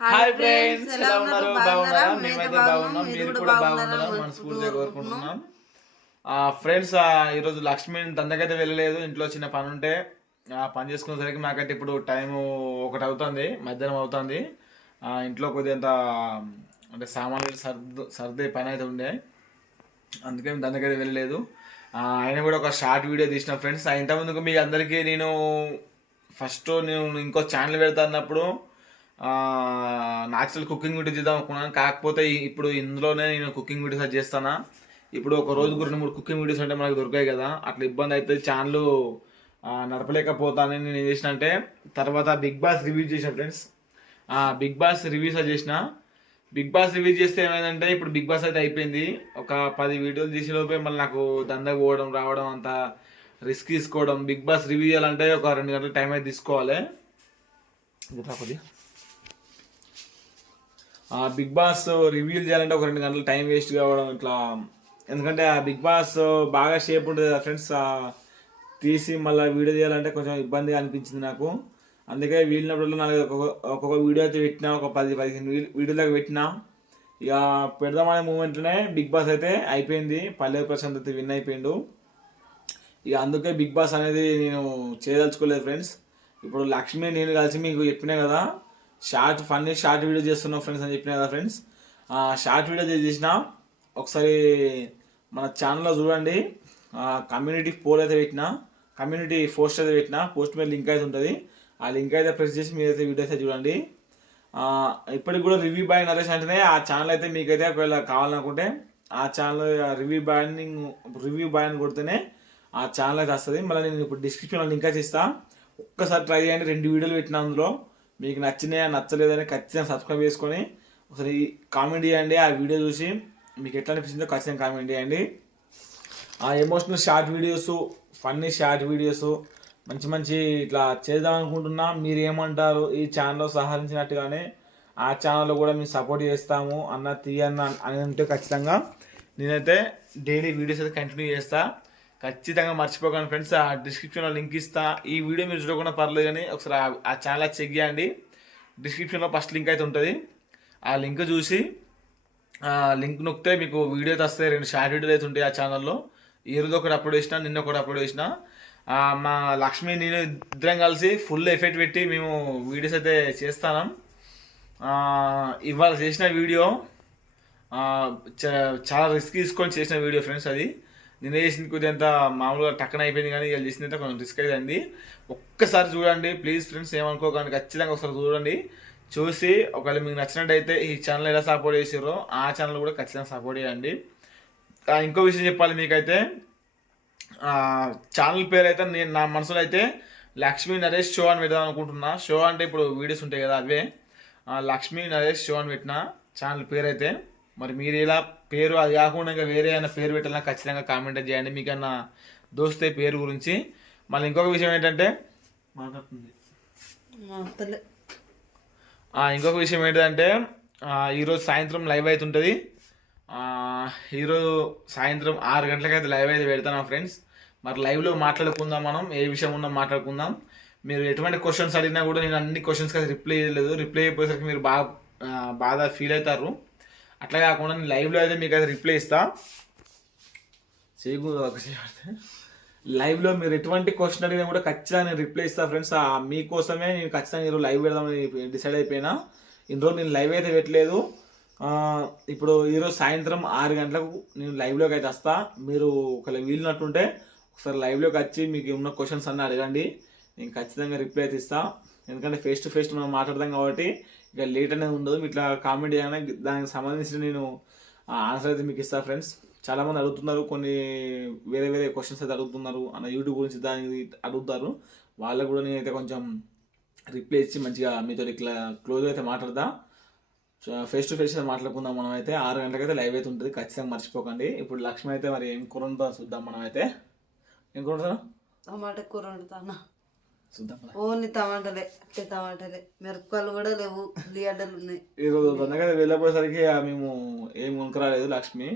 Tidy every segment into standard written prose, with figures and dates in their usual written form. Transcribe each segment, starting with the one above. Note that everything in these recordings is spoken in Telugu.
హాయ్ ఫ్రెండ్స్, ఎలా ఉన్నారు? బాగున్నారా? మేమైతే బాగున్నాం. మీరు కూడా బాగున్నారా? మనస్ఫూర్తిగా కోరుకుంటున్నాం. ఫ్రెండ్స్, ఈరోజు లక్ష్మి దందకైతే వెళ్ళలేదు. ఇంట్లో చిన్న పని ఉంటే ఆ పని చేసుకునేసరికి మాకైతే ఇప్పుడు టైం 1 అవుతుంది, మధ్యాహ్నం అవుతుంది. ఇంట్లో కొద్దిగా అంటే సామాన్లు సర్దే పని అయితే ఉండే, అందుకే దందకైతే వెళ్ళలేదు. ఆయన కూడా ఒక షార్ట్ వీడియో తీసిన ఫ్రెండ్స్. ఇంతకుముందుకు మీకు అందరికీ నేను ఇంకో ఛానల్ పెడతా అన్నప్పుడు నాచురల్ కుకింగ్ వీడియో చేద్దాం అనుకున్నాను. కాకపోతే ఇప్పుడు ఇందులోనే నేను కుకింగ్ వీడియోస్ చేస్తాను. ఇప్పుడు ఒక రోజుకు 2-3 కుకింగ్ వీడియోస్ అంటే మనకు దొరికాయి కదా, అట్లా ఇబ్బంది అయితే ఛానల్ నడపలేకపోతానని నేను ఏం చేసిన అంటే తర్వాత బిగ్ బాస్ రివ్యూ చేసిన ఫ్రెండ్స్. బిగ్ బాస్ రివ్యూస్ చేసిన. బిగ్ బాస్ రివ్యూ చేస్తే ఏమైందంటే ఇప్పుడు బిగ్ బాస్ అయితే అయిపోయింది. ఒక 10 వీడియోలు తీసే లోపే మళ్ళీ నాకు దందకు పోవడం రావడం అంత రిస్క్ తీసుకోవడం. బిగ్ బాస్ రివ్యూ చేయాలంటే ఒక 2 గంటల టైం అయితే తీసుకోవాలి. బిగ్ బాస్ రివ్యూలు చేయాలంటే ఒక 2 గంటలు టైం వేస్ట్ కావడం ఇట్లా. ఎందుకంటే ఆ బిగ్ బాస్ బాగా షేప్ ఉంటుంది కదా ఫ్రెండ్స్, తీసి మళ్ళీ వీడియో చేయాలంటే కొంచెం ఇబ్బందిగా అనిపించింది నాకు. అందుకే వీళ్ళినప్పుడు నాకు ఒక్కొక్క వీడియో అయితే పెట్టినా, ఒక 10-15 వీడియో దాకా పెట్టినా. ఇక పెడదామనే మూమెంట్లోనే బిగ్ బాస్ అయితే అయిపోయింది. పల్లె ప్రశాంత్ అయితే విన్ అయిపోయిండు. ఇక అందుకే బిగ్ బాస్ అనేది నేను చేయదలుచుకోలేదు ఫ్రెండ్స్. ఇప్పుడు లక్ష్మి నేను కలిసి మీకు చెప్పినా కదా, ఫన్నీ షార్ట్ వీడియో చేస్తున్నాం ఫ్రెండ్స్ అని చెప్పినా కదా ఫ్రెండ్స్. షార్ట్ వీడియో చేసిన ఒకసారి మన ఛానల్లో చూడండి. కమ్యూనిటీ పోల్ అయితే పెట్టిన, కమ్యూనిటీ పోస్ట్ అయితే పెట్టిన, పోస్ట్ మీద లింక్ అయితే ఉంటుంది. ఆ లింక్ అయితే ప్రెస్ చేసి మీరైతే వీడియో అయితే చూడండి. ఇప్పటికి కూడా రివ్యూ బాయ్ నరేష్ అంటేనే ఆ ఛానల్ అయితే మీకైతే ఒకవేళ కావాలనుకుంటే ఆ ఛానల్ రివ్యూ బాయ్ అని కొడితేనే ఆ ఛానల్ అయితే వస్తుంది. మళ్ళీ నేను ఇప్పుడు డిస్క్రిప్షన్లో లింక్ అయితే ఇస్తాను. ఒక్కసారి ట్రై చేయండి. 2 వీడియోలు పెట్టిన అందులో మీకు నచ్చినాయా నచ్చలేదని ఖచ్చితంగా సబ్స్క్రైబ్ చేసుకొని ఒకసారి కామెంట్ చేయండి. ఆ వీడియో చూసి మీకు ఎట్లా అనిపించిందో ఖచ్చితంగా కామెంట్ చేయండి. ఆ emotional short videos, funny short videos మంచి ఇట్లా చేద్దాం అనుకుంటున్నా. మీరు ఏమంటారు? ఈ ఛానల్లో సహకరించినట్టుగానే ఆ ఛానల్లో కూడా మేము సపోర్ట్ చేస్తాము అన్న తీయన్న అని ఉంటే ఖచ్చితంగా నేనైతే డైలీ వీడియోస్ అయితే కంటిన్యూ చేస్తా. ఖచ్చితంగా మర్చిపోకండి ఫ్రెండ్స్. ఆ డిస్క్రిప్షన్లో లింక్ ఇస్తా. ఈ వీడియో మీరు చూడకుండా పర్లేదు కానీ ఒకసారి ఆ ఛానల్ చెక్ చేయండి. డిస్క్రిప్షన్లో ఫస్ట్ లింక్ అయితే ఉంటుంది. ఆ లింక్ చూసి లింక్ నొక్కితే మీకు వీడియో అయితే వస్తాయి. 2 షార్ట్ వీడియోలు అయితే ఉంటాయి ఆ ఛానల్లో. ఈరోజు ఒకటి అప్లోడ్ చేసిన, నిన్న ఒకటి అప్లోడ్ చేసిన. మా లక్ష్మి నేను ఇద్దరం కలిసి ఫుల్ ఎఫెక్ట్ పెట్టి మేము వీడియోస్ అయితే చేస్తాం. ఇవాళ చేసిన వీడియో చాలా రిస్క్ తీసుకొని చేసిన వీడియో ఫ్రెండ్స్. అది నేను చేసింది కొద్దిగా అంత మామూలుగా టక్కన అయిపోయింది, కానీ వీళ్ళు చేసింది అయితే కొంచెం రిస్క్ అయింది. ఒక్కసారి చూడండి ప్లీజ్ ఫ్రెండ్స్, ఏమనుకోకండి. ఖచ్చితంగా ఒకసారి చూడండి. చూసి ఒకవేళ మీకు నచ్చినట్టయితే ఈ ఛానల్ ఎలా సపోర్ట్ చేసారో ఆ ఛానల్ కూడా ఖచ్చితంగా సపోర్ట్ చేయండి. ఇంకో విషయం చెప్పాలి మీకైతే, ఛానల్ పేరు అయితే నేను నా మనసులో అయితే లక్ష్మీ నరేష్ షో అని పెడదాం అనుకుంటున్నా. షో అంటే ఇప్పుడు వీడియోస్ ఉంటాయి కదా, అవే లక్ష్మీ నరేష్ షో అని పెట్టిన ఛానల్ పేరు అయితే. మరి మీరు ఇలా పేరు అది కాకుండా ఇంకా వేరే అయినా పేరు పెట్టాలన్నా ఖచ్చితంగా కామెంట్ చేయండి మీకన్నా దోస్తే పేరు గురించి. మళ్ళీ ఇంకొక విషయం ఏంటంటే ఇంకొక విషయం ఏంటంటే ఈరోజు సాయంత్రం లైవ్ అయితే ఉంటుంది. ఈరోజు సాయంత్రం 6 గంటలకైతే లైవ్ అయితే పెడతాను ఫ్రెండ్స్. మరి లైవ్లో మాట్లాడుకుందాం, మనం ఏ విషయం ఉన్నా మాట్లాడుకుందాం. మీరు ఎటువంటి క్వశ్చన్స్ అడిగినా కూడా నేను అన్ని క్వశ్చన్స్కి అయితే రిప్లై చేయలేదు. రిప్లై అయిపోయేసరికి మీరు బాగా ఫీల్ అవుతారు. అట్లా కాకుండా నేను లైవ్లో అయితే మీకు అయితే రిప్లై ఇస్తా. లైవ్లో మీరు ఎటువంటి క్వశ్చన్ అడిగినా కూడా ఖచ్చితంగా నేను రిప్లై ఇస్తాను ఫ్రెండ్స్. మీకోసమే నేను ఖచ్చితంగా ఈరోజు లైవ్ పెడదామని డిసైడ్ అయిపోయినా. ఇన్ని రోజు నేను లైవ్ అయితే పెట్టలేదు. ఇప్పుడు ఈరోజు సాయంత్రం 6 గంటలకు నేను లైవ్లోకి అయితే వస్తా. మీరు ఒకవేళ వీలున్నట్టుంటే ఒకసారి లైవ్లోకి వచ్చి మీకు ఉన్న క్వశ్చన్స్ అన్నీ అడగండి. నేను ఖచ్చితంగా రిప్లై అయితే ఇస్తా. ఎందుకంటే ఫేస్ టు ఫేస్ మనం మాట్లాడదాం కాబట్టి ఇక లేట్ అనేది ఉండదు. ఇట్లా కామెంట్ చేయగానే దానికి సంబంధించిన నేను ఆన్సర్ అయితే మీకు ఇస్తాను ఫ్రెండ్స్. చాలామంది అడుగుతున్నారు, కొన్ని వేరే క్వశ్చన్స్ అయితే అడుగుతున్నారు అన్న యూట్యూబ్ గురించి దానికి అడుగుతారు. వాళ్ళకు కూడా నేనైతే కొంచెం రిప్లై ఇచ్చి మంచిగా మీతో ఇట్లా క్లోజ్ అయితే మాట్లాడదా. ఫేస్ టు ఫేస్ మాట్లాడుకుందాం. మనం అయితే 6 గంటలకైతే లైవ్ అయితే ఉంటుంది, ఖచ్చితంగా మర్చిపోకండి. ఇప్పుడు లక్ష్మి అయితే మరి ఏం కూర ఉంటుందో చూద్దాం. మనం అయితే ఏం కూర ఉంటుందా? టమాటా కూర వండుతానా? చూద్దాం. ఓన్లీ టమాటాలే, టమాటాలే, మిరపకాయలు కూడా లేవు, ఉల్లిగడ్డలు ఉన్నాయి. ఈరోజు తొందరగా వెళ్ళిపోయేసరికి మేము ఏం కొనుక్కరాలేదు లక్ష్మి.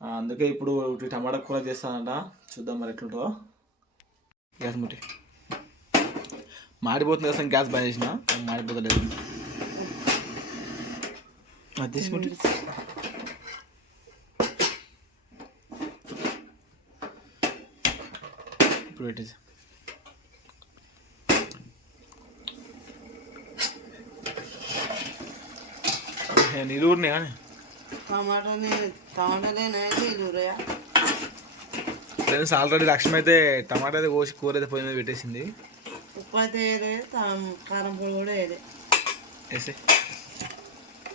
అందుకే ఇప్పుడు టమాటా కూర చేస్తానంట. చూద్దాం మరి ఎట్లుంటుందో. గ్యాస్ ముట్టి మాడిపోతుంది కదా, గ్యాస్ బంద్ చేసిన, మాడిపోతలేదు. అది తీసుకుంటే ఇప్పుడు పెట్టేసి నీళ్ళు ఉన్నాయి కానీ టమాటాలేనాయి దూరయా. ఫ్రెండ్స్ ఆల్రెడీ లక్ష్మి అయితే టమాటా అయితే కోసి కూర అయితే పొయ్యి మీద పెట్టేసింది. ఉప్పు అయితే వేయలేదు, కారం పొడి కూడా వేయలేదు. వేసే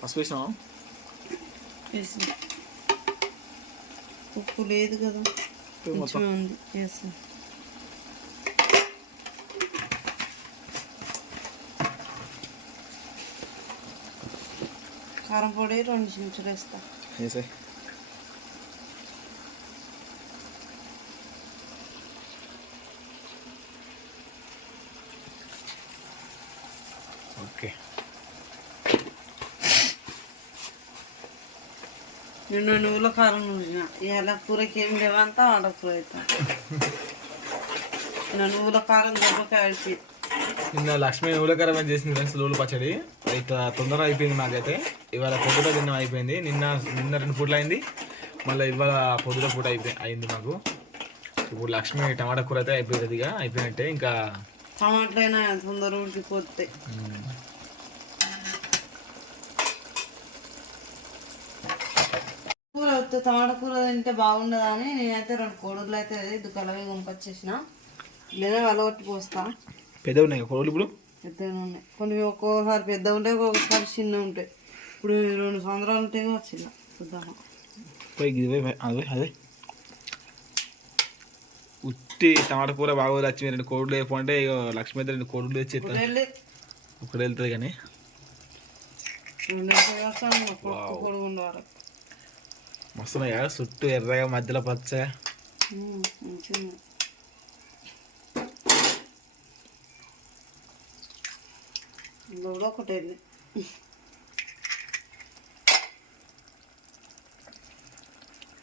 పసుపు వేసినావా? వేసి ఉప్పు లేదు కదా, కొంచెం ఉంది వేసి. కారం పొడి 2 చెంచాలు వేస్తా. వేసే ఓకే. నిన్న నువ్వుల కారం నూరిన, ఇలా కూరకి ఏం లేవంతా ఆడకూర అవుతా. నువ్వుల కారం దెబ్బకాయ అడిచి నిన్న లక్ష్మి నువ్వులకరం అని చేసింది ఫ్రెండ్స్, నువ్వుల పచ్చడి. అయితే తొందరగా అయిపోయింది మాకైతే. ఇవాళ పొద్దుట తిన్నాం అయిపోయింది. నిన్న 2 పూటలు అయింది, మళ్ళీ ఇవాళ పొద్దుట పూట అయింది మాకు. ఇప్పుడు లక్ష్మి టమాటా కూర అయితే అయిపోయింది, ఇక అయిపోయినట్టే. ఇంకా టమాటాలైనా తొందర ఉడికిపోతాయి. కూర వస్తే టమాటా కూర తింటే బాగుండదని నేనైతే 2 కోడుగులు అయితే దుకాణంలో పంపించేసిన. లేదా అలగొట్టి పోస్తా. పెద్దవి ఉన్నాయి కోళ్ళు ఇప్పుడు, పెద్దగా ఉన్నాయి. కొన్ని ఒక్కొక్కసారి పెద్ద ఉంటాయి, ఒక్కొక్కసారి చిన్న ఉంటాయి. ఇప్పుడు 2 సంవత్సరాలు ఉంటాయి చిన్న చూద్దామా. అదే ఉట్టి టమాటా కూర బాగా లక్ష్మి 2 కోళ్ళు వేయకుంటే ఇక లక్ష్మి అయితే 2 కోళ్ళు తెచ్చి ఒకటి వెళ్తుంది కానీ మస్తున్నాయి కదా, చుట్టూ ఎర్రగా మధ్యలో పచ్చ. ఒకటి వెళ్ళి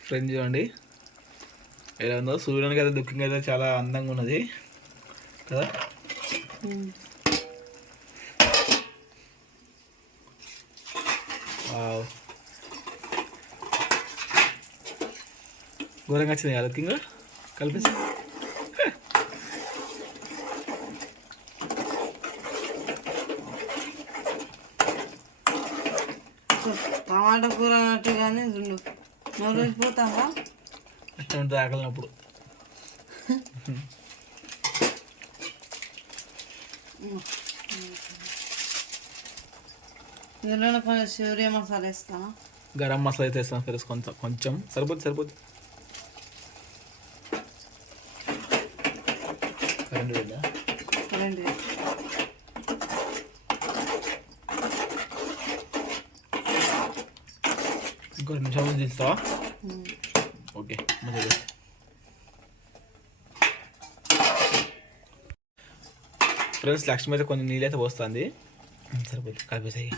ఫ్రెండ్స్ చూడండి ఎలా ఉందో. సూర్యునికి అయితే దుఃఖంగా అయితే చాలా అందంగా ఉన్నది కదా. ఘోరంగా వచ్చింది కదా దుఃఖంగా కలిపేసి. టమాటా కూర అన్నట్టు కానీ నోరు వెళ్ళిపోతావా ఉంటుంది ఆకలినప్పుడు. ఇందులో కొంచెం సూర్య మసాలా వేస్తాను, గరం మసాలా అయితే వేస్తాను ఫ్రెండ్స్, కొంచెం సరిపోద్ది. కరెంట్ వెళ్ళా ఇంకో 2 నిమిషాలు తీస్తావా? ఓకే. ఫ్రెండ్స్ లక్ష్మి అయితే కొంచెం నీళ్ళు అయితే పోస్తుంది, సరిపోతుంది. కలిపేసాయి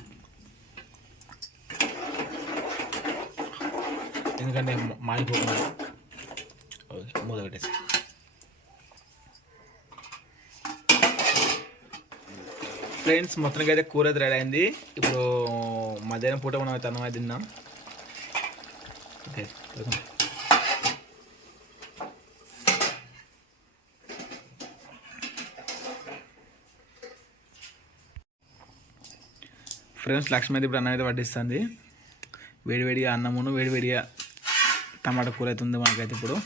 ఎందుకంటే మాడిపోతుంది. ఓకే మూత పెట్టేసి. ఫ్రెండ్స్ మొత్తానికి అయితే కూర అయితే రెడీ అయింది. ఇప్పుడు మధ్యాహ్నం పూట మనం అయితే అన్నం అయితే తిన్నాం. ఓకే ఫ్రెండ్స్ లక్ష్మి అయితే ఇప్పుడు అన్నం అయితే వడ్డిస్తుంది. వేడివేడిగా అన్నమును వేడివేడిగా టమాటా కూర అయితే ఉంది మనకైతే ఇప్పుడు.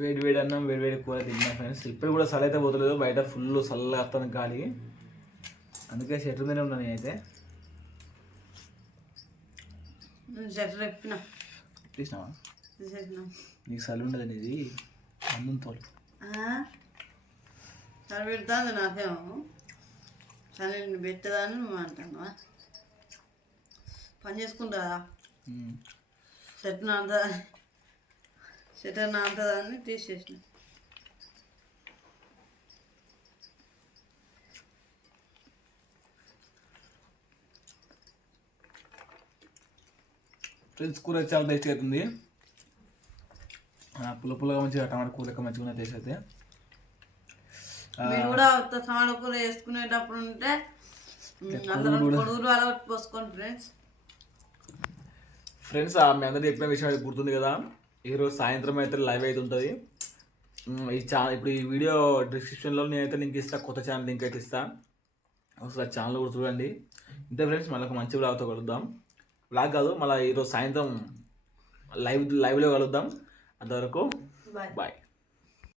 వేడి అన్నం వేడి కూర తిన్నా ఫ్రెండ్స్. ఇప్పుడు కూడా చలి అయితే పోతలేదు, బయట ఫుల్ చల్లగా వస్తాను గాలి, అందుకే చెట్టు మీదనే ఉన్నాను నేనైతే. తీసినావా? నీకు చలి ఉండదు అనేది అన్నం తోలు చలి పెడతాను నాకేమో. చలి పెట్టదాన్ని నువ్వు అంటాను పని చేసుకుంటారా? చెట్టు నాంతదాన్ని తీసేసిన. ఫ్రెండ్స్ కూర చాలా టేస్టీ అవుతుంది. పుల్ల పుల్లగా మంచిగా టమాటా కూర లెక్క మంచిగా టేస్ట్ అయితే. మీరు కూడా టమాటా కూర వేసుకునేటప్పుడు ఉంటే కొడుగులు అలవాటు పోసుకోండి ఫ్రెండ్స్. మీ అందరికీ చెప్పిన విషయం అయితే గుర్తుంది కదా, ఈరోజు సాయంత్రం అయితే లైవ్ అయితే ఉంటుంది. ఇప్పుడు ఈ వీడియో డిస్క్రిప్షన్లో నేనైతే లింక్ ఇస్తాను, కొత్త ఛానల్ లింక్ అయితే ఇస్తాను, ఒకసారి ఛానల్ కూడా చూడండి. ఇంతే ఫ్రెండ్స్, మళ్ళీ ఒక మంచి వ్లాగ్తో కలుద్దాం. వ్లాగ్ కాదు, మళ్ళీ ఈరోజు సాయంత్రం లైవ్లో కలుద్దాం. అంతవరకు బాయ్.